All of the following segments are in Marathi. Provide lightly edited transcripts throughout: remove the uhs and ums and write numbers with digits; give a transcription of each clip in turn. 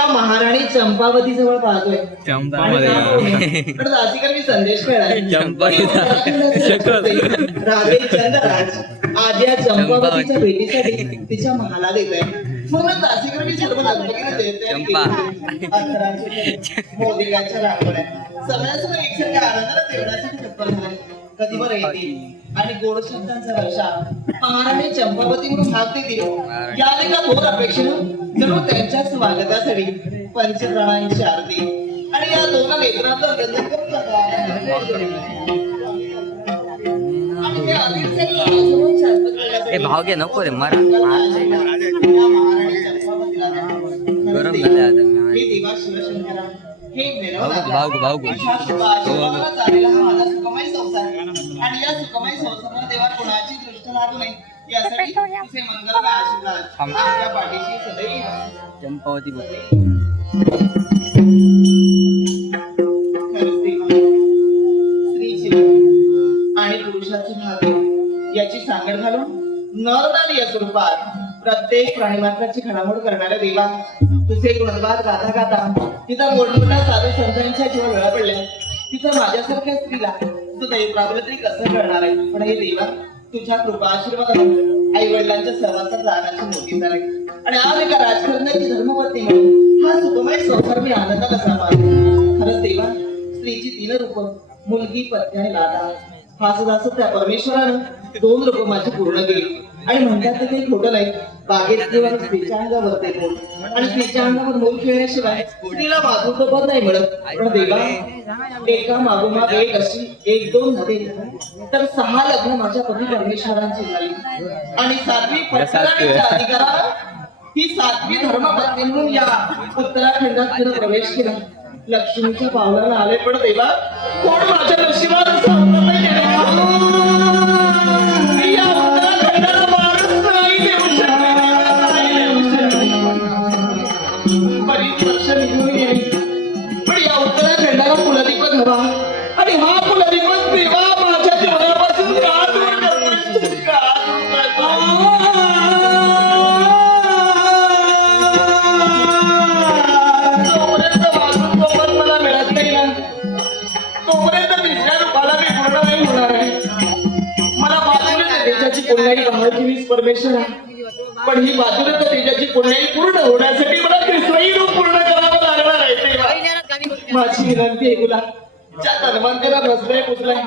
एका महाराणी चंपावती जवळ पाहतोय. पण दासीकर मी संदेश कळाला. राधे चंद्रराज आद्या चंपावतीच्या भेटीसाठी तिच्या महालात येत आहे. म्हणून दासीकर मी सर्व मोदिकाच्या रांगोळ्या सगळ्यासमोर एकसारख्या आनंदाला तेवढ्यासाठी टप्पल झाले. कधी बरं येते आणि गोड शब्दांचा वर्षा महाराणी चंपावती म्हणून भाग देतील या एका थोर अपेक्षेनं जणू त्यांच्या स्वागतासाठी पंचप्राणांची आरती आणि या दोन नेत्रांचा गंध करून भाव घे नको रे मरा गरम झाले भाऊ भाऊ आणि या सुखमय संसाराला देवा कोणाची दृष्ट लागू नये यासाठी तुझे मंगल आशीर्वाद आमच्या पाठीशी सदैव चंपावती बोलते. स्त्री जीवन आणि पुरुषाचे भाग्य याची सांगड घालून नरनारी स्वरूपात प्रत्येक प्राणीमात्राची घडामोड करणाऱ्या देवा तुझे गुणगान गाता गाता तिचा मोठमोठ्या साधू संतांच्या जीवन वेळा पडल्या. तिथं माझ्यासारख्या स्त्रीला तू दैव प्राबल्य तरी कसं करणार आहे. पण हे देवा तुझ्या कृपा आशीर्वादाने आई वडिलांच्या सहवासात लहानाची मोठी झाली आणि आज एका राजकारणाची धर्मपत्नी म्हणून हा सुखमय संसार मी आनंदात असावा. खरंच देवा स्त्रीची 3 रूप मुलगी पत्नी आणि लाटा असं त्या परमेश्वरानं 2 रूप माझी पूर्ण केली आणि म्हणतात ते काही खोटं नाही. बागेत किंवा स्त्रीच्या अंगावर ते बोल आणि स्त्रीच्या अंगावर बोल खेळण्याशिवाय स्त्रीला मातृत्वपद नाही मिळत. पण देवा एका मागोमाग एक अशी 1-2 नव्हे तर 6 लग्न माझ्या पती परमेश्वरांची झाली आणि 7वी पत्नीच्या अधिकारानं ही 7वी धर्मपत्नी म्हणून या उत्तराखंडात तिनं प्रवेश केला. लक्ष्मीच्या पावलाला आले. पण देवा कोण माझ्या नशिबात असं बरीच वर्ष निघून गेली. पण या उत्तराखंडाला कुलदीपक हवा आणि हा कुलदीपक देवा माझ्या जीवनापासून का दूर करतोय का तोपर्यंत वाचून तोपर्यंत मला मिळत नाही ना तोपर्यंत तिसऱ्या रूपाला मी पूर्ण नाही होणार आहे. मला बाजूला देशाची पुण्याई बाहेरची वीस परमेश्वर पण ही बाजूला तेजाची पुण्याई पूर्ण होण्यासाठी मला तिसरंही रूप पूर्ण करावं लागणार आहे. तेव्हा माझी विनंती आहे तुला ज्या धर्मांतरा बसलाय पुजलाय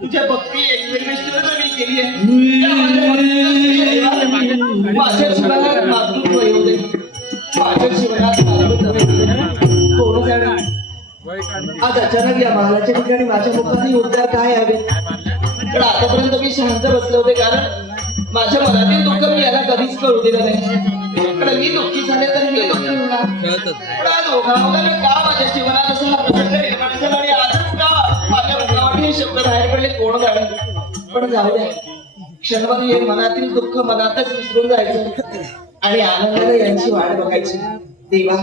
तुझ्या भक्ती एकमेकांशी मी केली आहे माझ्या जीवनात मातृत्व येऊ दे माझ्या जीवनात कोण जाणार. आज अचानक या महालाच्या ठिकाणी माझ्या मुखातही उद्गार काय हवे. पण आतापर्यंत मी शांत बसले होते कारण माझ्या मनातील दुःख मी याला कधीच कळू दिलं नाही. पण मी दुःखी झाले तर हे दुःखी होणार. पण आज ओघाओघाने का माझ्या जीवनात असा हा प्रसंग निर्माण झाला आणि आजच का माझ्या मुखावर हे शब्द बाहेर पडले कोण जाणे. पण जाऊ द्या क्षणभर हे मनातील दुःख मनातच विसरून जायचं आणि आनंदाने यांची वाट बघायची. देवा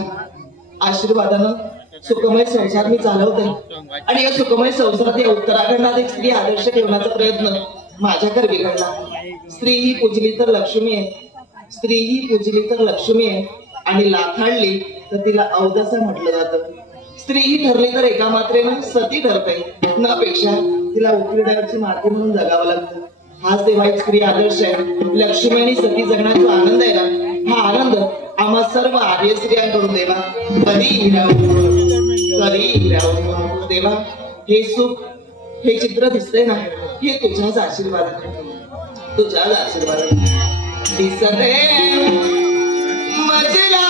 आशीर्वादानं सुखमय संसार मी चालवते आणि या सुखमय संसारात या उत्तराखंडात एक स्त्री आदर्श ठेवण्याचा प्रयत्न माझ्याकडे बिघडला. स्त्री ही पूजली तर लक्ष्मी आहे. स्त्री ही पूजली तर लक्ष्मी आहे आणि लाथाडली तर तिला अवदसा म्हटलं जातं. स्त्री ही ठरली तर एका मात्रेनं सती ठरते न पेक्षा तिला उकिरड्यावरची माती म्हणून जगावं लागतं. हाच देवा एक स्त्री आदर्श आहे. लक्ष्मी आणि सती जगण्याचा आनंद आहे ना हा आनंद आम्हा सर्व आर्य स्त्रियांकडून देवा कधी राहू देवा. हे सुख हे चित्र दिसतंय ना हे तुझ्याच आशीर्वाद तुझ्याच आशीर्वाद दिसते मजला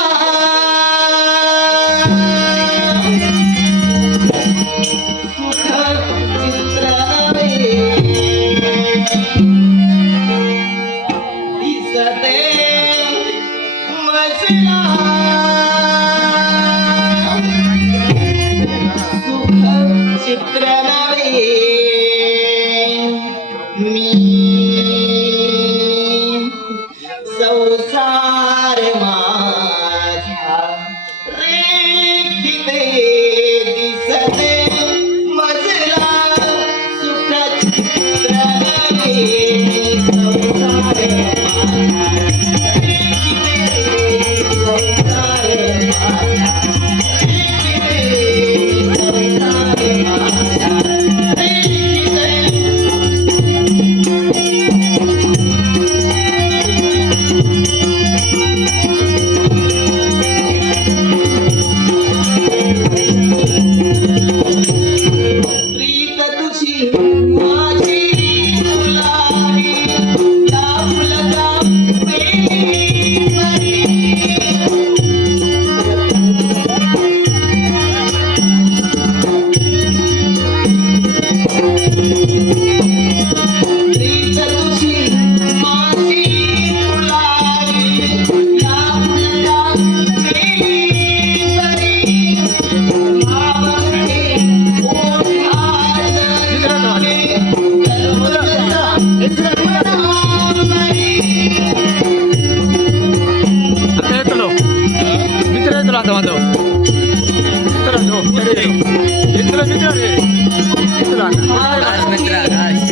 Oh, माधव मित्रांनो मित्र मित्र आकाश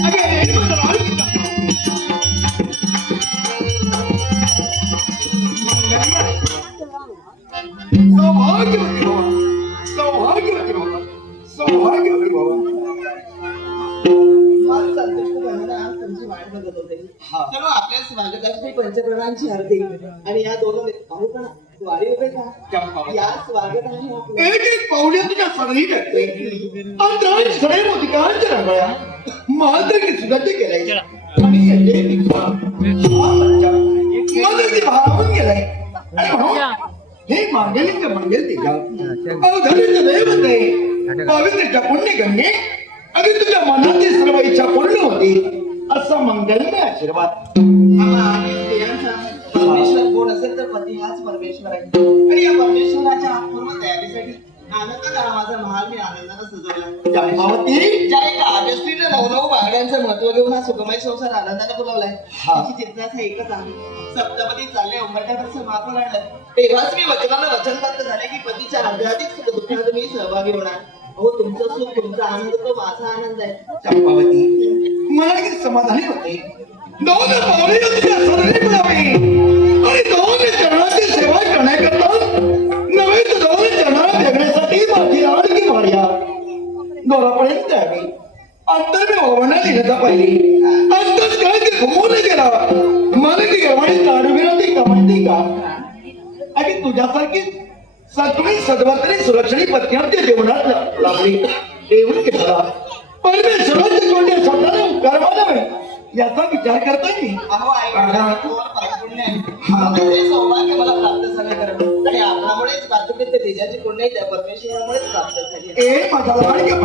अरे बापरे सौभाग्यवती बाबा सौभाग्यवती बाबा सौभाग्यवती बाबा तुमची वाट बघत होते चलो आपल्या स्वागताची पंचप्रणांची आरती आणि या दोन भाऊ पण द्वारी उभे का या स्वागत आहे आपलं. एक एक पावले तुझ्या सरणी करते अंतराळ सडे मोतिकांच्या रंगळ्या महातरी सुगंध केलाय आणि येते पिका हा बच्चा मदती भारावून गेलाय आणि म्हणून हे मांगलिक मंगल दिला अवधरीचं दैवत आहे पवित्रच्या पुण्य गंगे अगदी तुझ्या मनातील सर्व इच्छा पूर्ण होती असा मंगलमय आशीर्वाद आणि स्त्रियांचा परमेश्वर कोण असेल तर पती हाच परमेश्वर आहे आणि या परमेश्वराच्या पूर्ण तयारीसाठी आनंद करा माझा महाल मी आनंदाने सजवला जांबावती ज्या एका आजस्त्रीने नवनऊ बागड्यांचं महत्व घेऊन हा सुखमय संसार आनंदाने बोलावलाय त्याची चिंताचा एकच आहे सप्तपदी चालले उंबरठ्यावर समापन आणलं तेव्हाच मी वचनानं वचनबद्ध झाले की पतीच्या आध्यात्मिक सुख दुःखात मी सहभागी होणार अहो तुमचं सुख तुमचा आनंद तो माझा आनंद आहे जांबावती मला किती समाधानी होते दोन पावले तुझ्या सरणी मिळावी आणि दोन चरणाची सेवा करण्याकरता नव्हे तर दोन चरणाला जगण्यासाठी माझी आणखी मार्या दोरापर्यंत आली अंतर मी ओवणा लिहिण्याचा पाहिली अंतच काय ते घुमवून गेला मला ती गवाणी ताडविराती कमायती का आणि तुझ्यासारखी सगळी सद्वत्री सुरक्षणी पत्न्यांच्या जीवनात लागली देऊन केला परमेश्वराच्या कोणत्या शब्दाने उपकार मानावे याचा विचार करता मी अहो आई पुण्य आहे सौभाग्य मला प्राप्त झाले कारण आणि आपल्यामुळेच पातुके ते देशाची पुण्य त्या परमेश्वरामुळेच प्राप्त झाली ए माझा लाडक्या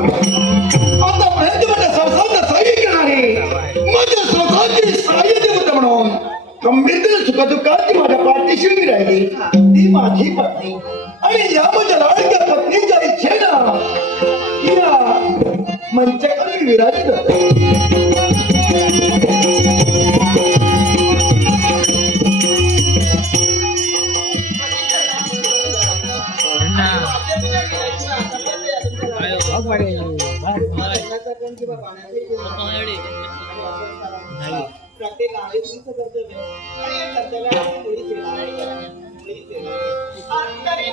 आतापर्यंत माझ्या संसारात सहाय्य करणारे माझ्या स्वतःची सहाय्य देवता म्हणून गंभीर सुखदुःखाची माझ्या पाठीशी उभी राहिली ती माझी पत्नी आणि या माझ्या लाडक्या पत्नीच्या इच्छेनं या मंचाखाली विराजित होते पाण्याशिवाय पाण्याचे प्रत्येक आयुष्याचं कर्तव्य आणि या कर्तव्याला मुळीच येणार आहे. मुळीच येणार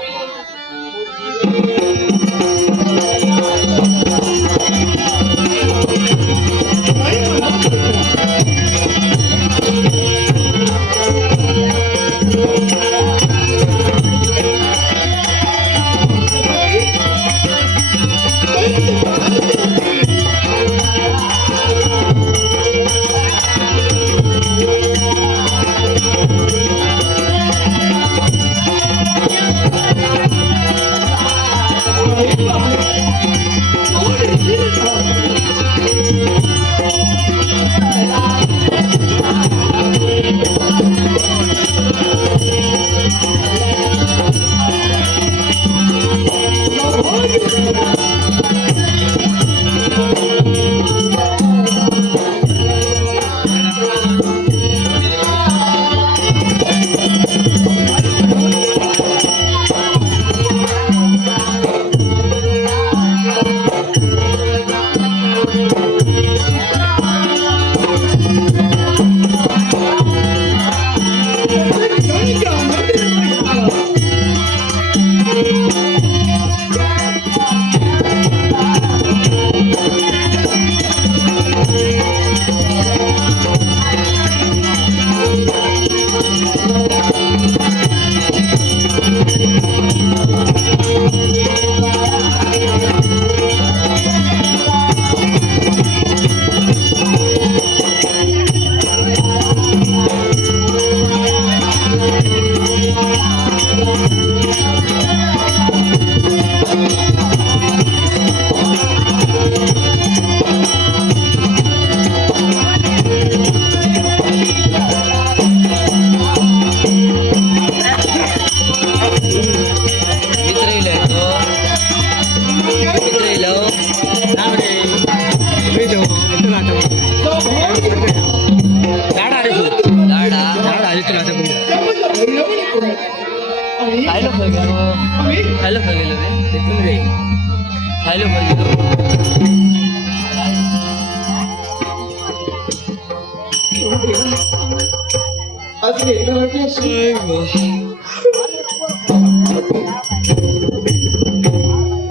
आज लेकरांची अशी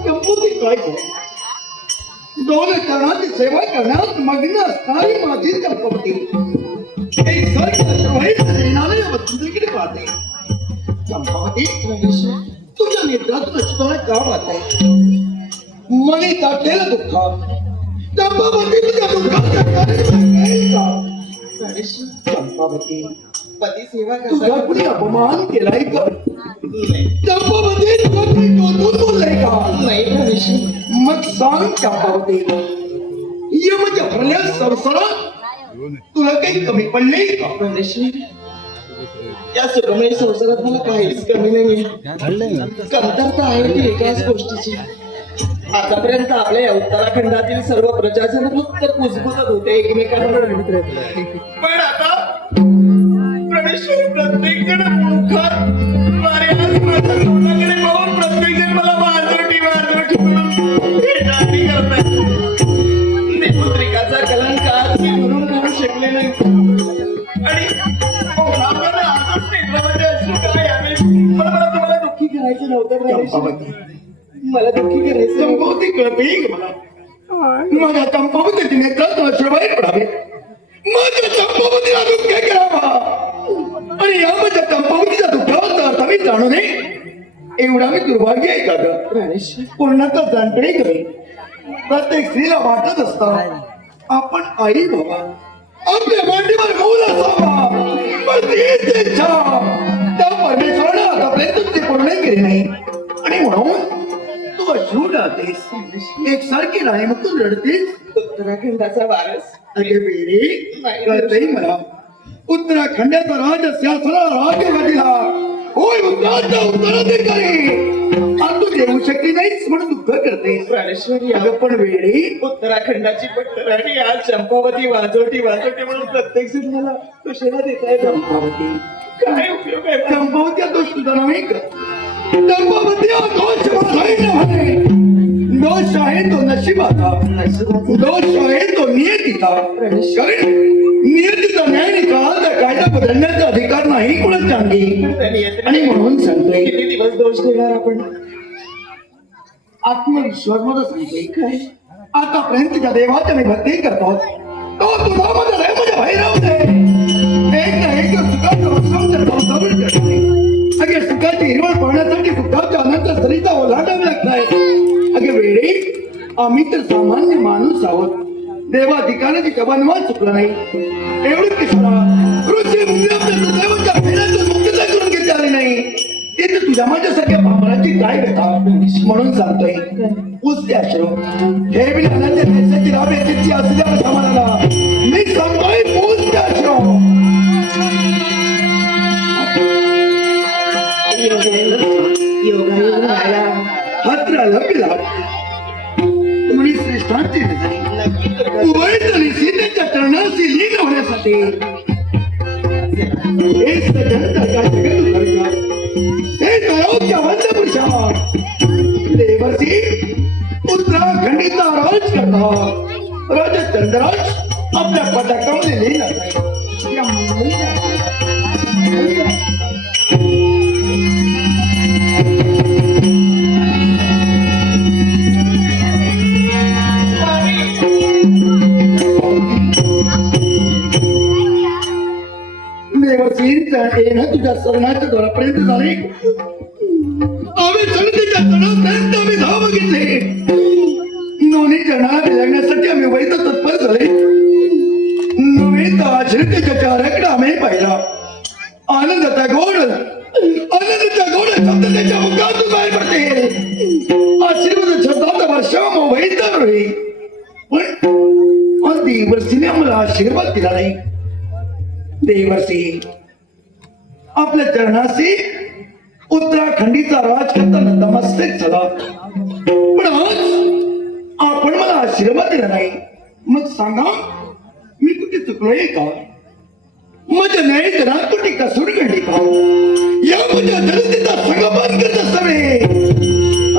गंमत काय दोन चरणाची सेवा करण्यात मग्न असणारी माझी चंपवती एक वसंतीकडे पाहते. चंपावती तुझ्या नेत्रातून अच्युताला का वाटते मनी दाटलेलं दुःख चंपावती तुझ्या दुःखात चंपावती पती सेवा तुझा करतात. कुणी अपमान केलाय का? चंपावती तुझा कुणी टोचून बोललाय का? नाही गणेश, मग सांग चंपावती यमच्या भरल्या संसारात तुला काही कमी पडले का? गणेश, या सुगमय संसारात मला काहीच कमी नाही. कमतरता आहे ती एकाच गोष्टीची. आतापर्यंत आपल्या या उत्तराखंडातील सर्व प्रजाजन फक्त कुजबुजत होते एकमेकांवर. पण आता गणेश्वर प्रत्येक जण मुखात वाऱ्यास माझ्या तोंडाकडे पाहून प्रत्येक जण मला वाजवटी म्हणून भेटाटी करतात. निपुत्रिकाचा कलंक आज मी भरून काढू शकले नाही. आणि आपल्याला आजच नेत्रामध्ये अश्रू काय यावे? मला तुम्हाला दुःखी करायचं नव्हतं गणेश. चंपावती मला दुःखी करायचं नव्हतं. चंपावती कळते का मला? माझ्या चंपावतीच्या नेत्रात अश्रुबाहेर पडावे. माझ्या चंपावतीला दुःख करावा आणि या माझ्या चंपावतीच्या दुःखाचा अर्थ मी जाणू नये एवढा मी दुर्भाग्य आहे का ग? गणेश, पूर्णतः जाणते कमी प्रत्येक स्त्रीला वाटत असतात आपण आई बाबा आपल्या मांडीवर मूल असावा, पण तीच इच्छा त्या परमेश्वरानं आतापर्यंत ते पूर्ण केले नाही आणि म्हणून तू अश्रू राहतेस, एकसारखी राणी मुकून रडतेस. उत्तराखंडाचा वारस अरे बेरी कळतंय मला उत्तराखंडाचा राजशासना राजवादीला होय उत्तराचा उत्तराधिकारी आणि तू देऊ शकली नाहीस म्हणून दुःख करतेस. प्राणेश्वरी, अगं पण वेळी उत्तराखंडाची पट्टराणी आज चंपावती वाजवटी म्हणून प्रत्येक जण मला कुशला देत आहे. चंपावती काय उपयोग आहे? चंपावती हा दोष तुझा नव्हे का? चंपावती हा दोष माझाही नव्हे. दोष आहे तो नशिबाचा, दोष आहे तो नियतीचा. कारण नियतीचा न्याय निकाल त्या कायदा बदलण्याचा अधिकार नाही कुणाच्या अंगी. आणि म्हणून सांगतोय, किती दिवस दोष देणार आपण? आत्मविश्वास मध्ये सांगतोय काय आतापर्यंत ज्या देवाच्या मी भक्ती करतो तो तुझा मध्ये रे माझ्या बाहेर राहू दे. एक ना एक सुखाचा वसंत संसारून करते. अगे सुखाची हिरवळ पाहण्यासाठी सुखाच्या अनंत सरीचा ओलांडावे लागताय. अगे वेळी आम्ही तर सामान्य माणूस आहोत. देवाधिकाराची जबानवाद चुकला नाही. एवढीच किशोरा ऋषी मुनी आपल्या देवाच्या फेऱ्यातून मुक्तता करून घेतली आली नाही. ते तुझ्या माझ्यासारख्या बामणाची काय व्यथा. म्हणून सांगतोय पुसते आश्रम हे बी अनंत देशाची राब याची असल्या समानाला मी सांगतोय पुसते आश्रम. योगायोग व्हायला हात्र लपिला तुम्ही श्रेष्ठांची उभयतली सीतेच्या चरणाशी लीन होण्यासाठी हे सजन जगा जगत करता. हे कळवच्या वंद पुरुषा देवर्षी उत्तराखंडीचा राज करता राजा चंद्राज आपल्या पटाकामध्ये लीन आहे. या येणं तुझ्या सरणाच्या द्वारापर्यंत झाले. आम्ही सणतीच्या तणापर्यंत आम्ही धाव घेतले. नोनी जणाला बिलगण्यासाठी आम्ही वैध तत्पर झाले. नव्हे तर आश्रितेच्या चाराकडे आम्ही पाहिला. आनंदाचा गोड शब्द त्याच्या मुखातून बाहेर पडते. आशीर्वाद शब्दाचा वर्षा वैध नव्हे. पण देवर्षीने आम्हाला आशीर्वाद दिला नाही. देवर्षी आपल्या चरणाशी उत्तराखंडीचा राज करताना नतमस्तक झाला. पण आज आपण मला आशीर्वाद दिला नाही. मग सांगा मी कुठे चुकलोय का? माझ्या न्यायधनात कुठे कसूर घडली का? या माझ्या धरतीचा संगमन करत असावे.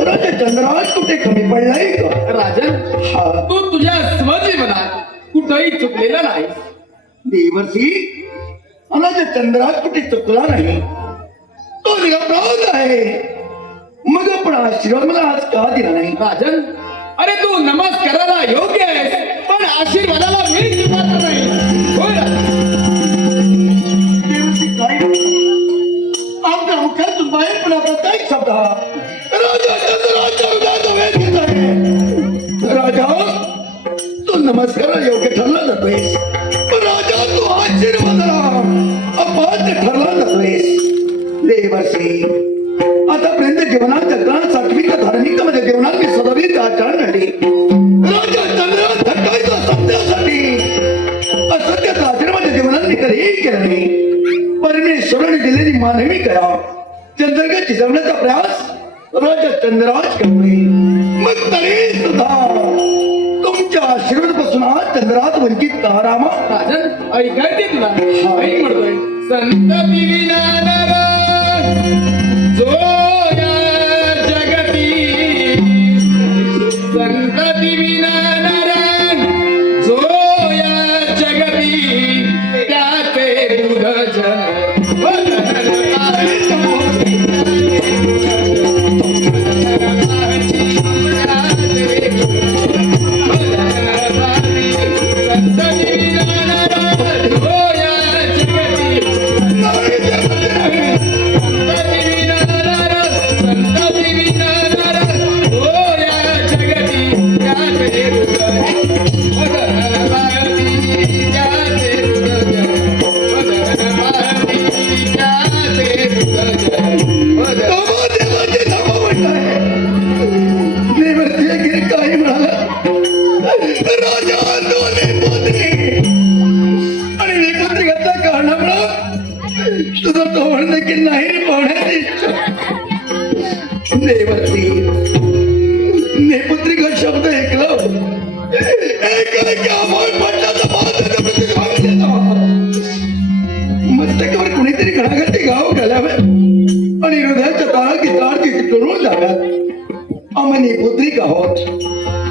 राजा चंद्राज कुठे कमी पडलाय का? राजन, हा तू तुझ्या स्वजीवनात कुठेही चुकलेला नाही. देवर्षी राजा चंद्राज कुठे चुकला नाही. तो निरपराध आहे. मग आपण आशीर्वाद मला आज का दिला नाही? राजन, अरे तू नमस्काराला योग्य आहेस, पण आशीर्वादाला मी स्वीकारत नाही. होय राजन? देवर्षी काय आमच्या मुखातून बाहेर पडा प्रत्येक शब्द राजा चंद्राच्या हृदयाचा वेध घेत आहे. राजा तू नमस्काराला योग्य ठरला जातोयस. पण राजा तू आशीर्वादाला अपात्र ठरला जातोयस. देवर्षी आतापर्यंत जीवनात जगताना सात्विक धार्मिक मध्ये जीवनात मी सदवीत आचरण घडले. राजा चंद्र थकायचा सत्यासाठी असत्याचा आचरण माझ्या जीवनात मी कधीही केलं नाही. परमेश्वराने दिलेली मानवी कला चंद्रगत जगण्याचा प्रयास राजा चंद्राज करतोय. मग तरी सुद्धा तुमच्या आशीर्वाद पासून आज चंद्रात वंचित का रामा? राजन, ऐकायचे तुला? ऐक म्हणतोय, संतती विना नर जो या जगती, संतती विना नर जो या जगती, त्याचे दूध जन वदन नेपत्रिका शब्द ऐकला मस्तकावर कुणीतरी घडाघाटी गाव घालाव्यात आणि हृदयाच्या ताळाची तार तिथे करून जाव्यात. आम्ही पुत्रिक आहोत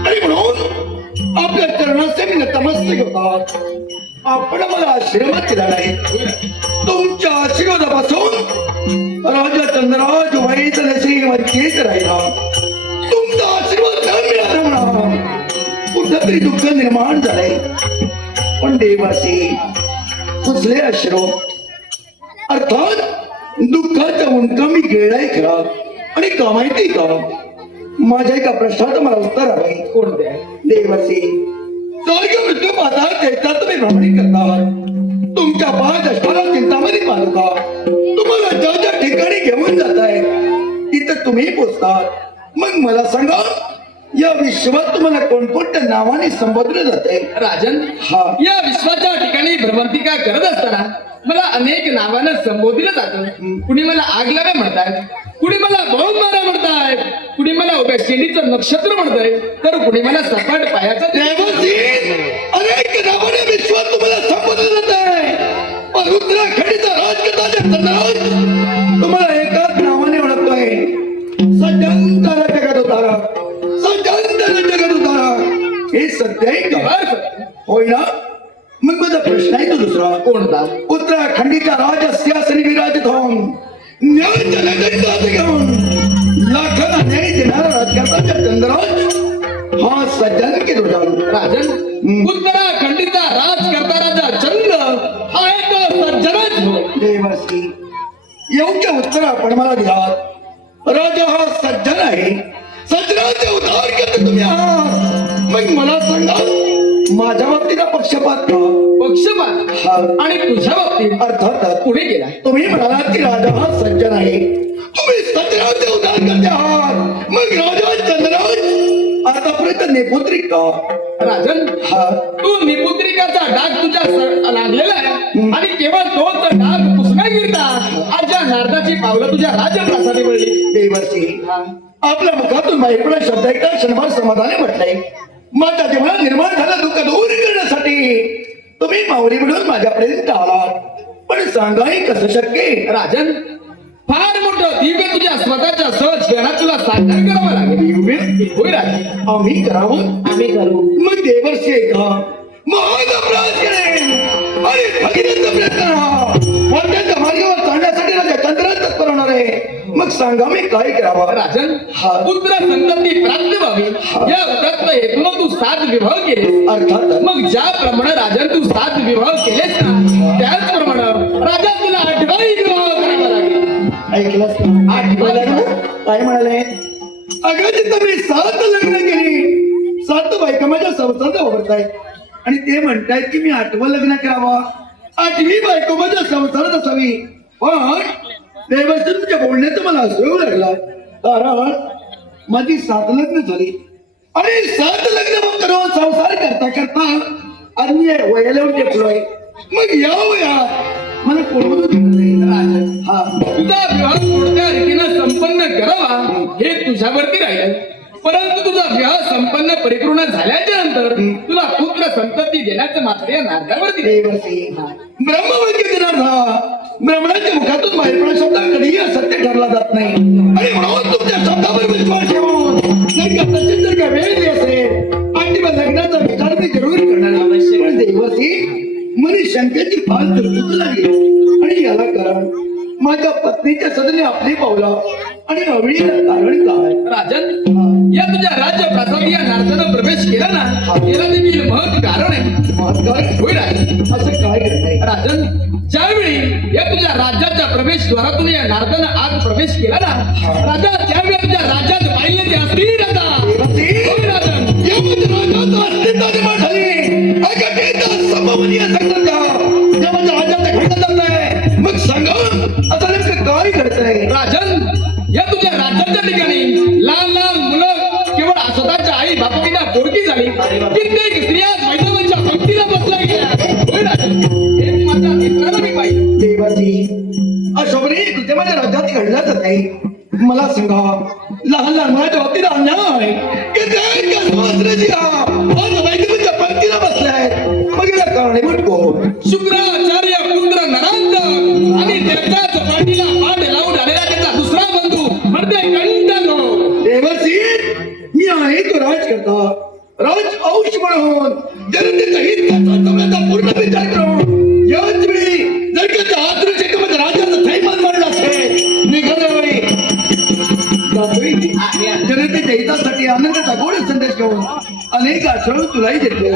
आणि म्हणून आपल्या चरणाचे मी नतमस्तक होतात. आपण मला आशीर्वाद दिला नाही. तुमच्या आशीर्वादापासून राजा चंद्रराज वाईट नशी वरतीच राहिला. तुमचा आशीर्वाद न मिळाला म्हणा कुठंतरी दुःख निर्माण झालंय. पण देवासी कुठले अश्रू अर्थात दुःखाचा उंका मी गेलाय खरा. आणि का माहिती का माझ्या एका प्रश्नाचं मला उत्तर आहे. कोणत्या? देवासी स्वर्ग मृत्यू पाहता त्याचा तुम्ही भ्रमणी करतात. तुमच्या 5 अष्टाला चिंतामणी पालका तुम्हाला ज्या ज्या ठिकाणी घेऊन जात आहे तिथं तुम्ही पोचतात. मग मला सांगा या विश्वात तुम्हाला कोणकोणत्या नावाने संबोधले जाते? राजन, हा. या विश्वाच्या ठिकाणी भ्रमंतिका करत असताना मला अनेक नावानं संबोधलं जातं. कुणी मला आग लावे म्हणतायत, कुणी मला बळून मारा म्हणतायत, कुणी मला उभ्या शेंडीचं नक्षत्र म्हणताय, तर कुणी मला सपाट पायाचं देवासी अनेक नावाने विश्वात तुम्हाला संबोधले जात आहे. पण उत्तराखंडीचा राजकथाचा चंद्रराज तुम्हाला एकाच नावाने ओळखतोय. सज्जनतारा जगत उतारा, सज्जनतारा जगत उतारा. हे सत्य आहे का? होय ना? मग माझा प्रश्न आहे तो दुसरा. कोणता? उत्तराखंडीच्या राजस्यासनी विराजित होऊन न्याय जनगणनात घेऊन लाखांना न्याय देणारा राजकर्त्याचा चंद्रराज हा सज्जन की दुजान. राजन, उत्तराखंडीचा राज करता राजा चंद्र हा एक सज्जनच होय. देवासी योग्य उत्तर आपण मला दिलात. राजा हा सज्जन आहे. सज्जनाचे उद्धार करते तुम्ही आहात. मग मला सांगा माझ्या बाबतीला पक्षपात का? पक्षपात? हा. आणि तुझ्या बाबतीत अर्थातच पुढे गेला. तुम्ही म्हणालात की राजा हा सज्जन आहे. तुम्ही सज्जनाचे उद्धार करते आहात. मग राजा चंद्रराज आतापर्यंत नेपुत्रिक का? राजन, हा. तू निपुत्रिकाचा डाग तुझ्या लागलेला आहे आणि केवळ तोच डाग पुष्णागिरीचा आज या नारदाची पावलं तुझ्या राजप्रासादी मिळली. देवासी आपल्या मुखातून बाहेरपडा शब्द एकदा क्षणभर समाधाने म्हटलंय. माझ्या जीवनात निर्माण झालं दुःख दूर करण्यासाठी तुम्ही माऊली म्हणून माझ्यापर्यंत आलात. पण सांगाही कसं शक्य आहे? राजन, फार मोठं दिव्य तुझ्या स्वतःच्या सहज ज्ञानात तुला साकार करावं लागेल. होय राजन, आम्ही करावं. आम्ही करू. मग देवर्षी आहे का महान अपराध करेन आणि भगीरथ प्रयत्न करा. मोठ्यांच्या मार्गावर चालण्यासाठी राजा चंद्रात तत्पर होणार आहे. मग सांगा मी काय करावं? राजन, हा. पुत्र संतती प्राप्त व्हावी या उदात्त हेतून तू 7 विवाह केले. अर्थात मग ज्याप्रमाणे राजन तू 7 विवाह केलेस ना त्याचप्रमाणे राजा तुला 8वाही विवाह करावा लागेल. ऐकलंस का? काय म्हणाले? अगं तिथं मी 7 लग्न केली. 7 बायका माझ्या संसारात वावरतायत आणि ते म्हणतायत की मी 8वं लग्न करावं. 8वी बायको माझ्या संसारात असावी. पण देवाचं तुझ्या बोलण्याचं मला असं येऊ लागला. कारण माझी 7 लग्न झाली आणि 7 लग्न मग करून संसार करता करता अन्य वयाला टेकलोय. मग या वयात मला कोणतं हा तुझा विवाह कोणत्या रीतीनं संपन्न करावा हे तुझ्यावरती राहील. परंतु तुझा विवाह संपन्न परिपूर्ण झाल्याच्या नंतर तुला पुत्र संतती देण्याचं मात्र या नारदावरती राहील. देवसी ब्रह्मवाक्य देणार ना. ब्राह्मणाच्या मुखातून बाहेरपडा शब्द कधीही असत्य ठरला जात नाही. आणि म्हणून तुमच्या शब्दावर विश्वास ठेवून जर का तशी जर का वेळ असेल आणि लग्नाचा विचार मी जरूर करणार आवश्यक. पण देवसी मला शंकेची फार दुर्बुद्धी लागली आणि याला कारण माझ्या पत्नीच्या सदने आपली पावलं आणि अवळीला कारण काय? राजन, या तुझ्या राज्य प्रासादी या नारदानं प्रवेश केला ना याला देखील महत् कारण आहे. महात्कार होय राजन. असं काय करताय? राजन, ज्यावेळी या तुझ्या राज्याच्या प्रवेशद्वारातून या नारदानं आत प्रवेश केला ना राजा त्यावेळी तुझ्या राज्यात पाहिले ते असतील आता. होय राजन. मग सांगा आता नेमकं काय करताय? राजन, या तुझ्या राज्याच्या ठिकाणी लहान लहान मुलं केवळ स्वतःच्या आई बापाविना पोरकी झाली. कित्येक स्त्रिया वैष्णवांच्या पंक्तीला बसल्या गेल्या. होय राजन, हेच माझ्या मित्राला मी पाहिजे. देवाजी अशोभने तुझ्या माझ्या राज्यात घडला जात नाही. मला सांगा लहान लहान मुलाच्या बाबतीत अन्याय वैष्णवांच्या पंक्तीला बसलाय. मग याला कारणीभूत कोण? शुक्राचार्य पुत्र नरांत आणि त्याच्याच पाठीला पाठ लावून आलेला त्याचा दुसरा बंधू म्हणजे कंटक. देवसी करता राजवंश म्हणून जनतेचं हित वाचवण्याचा पूर्ण विचार करून याच वेळी जर का त्या आदृश्यमध्ये राजाचं थैमान मारलं असेल निघाल्या वेळी जातोय. जनतेच्या हितासाठी आनंदाचा गोड संदेश घेऊन अनेक आश्रम तुलाही देतो.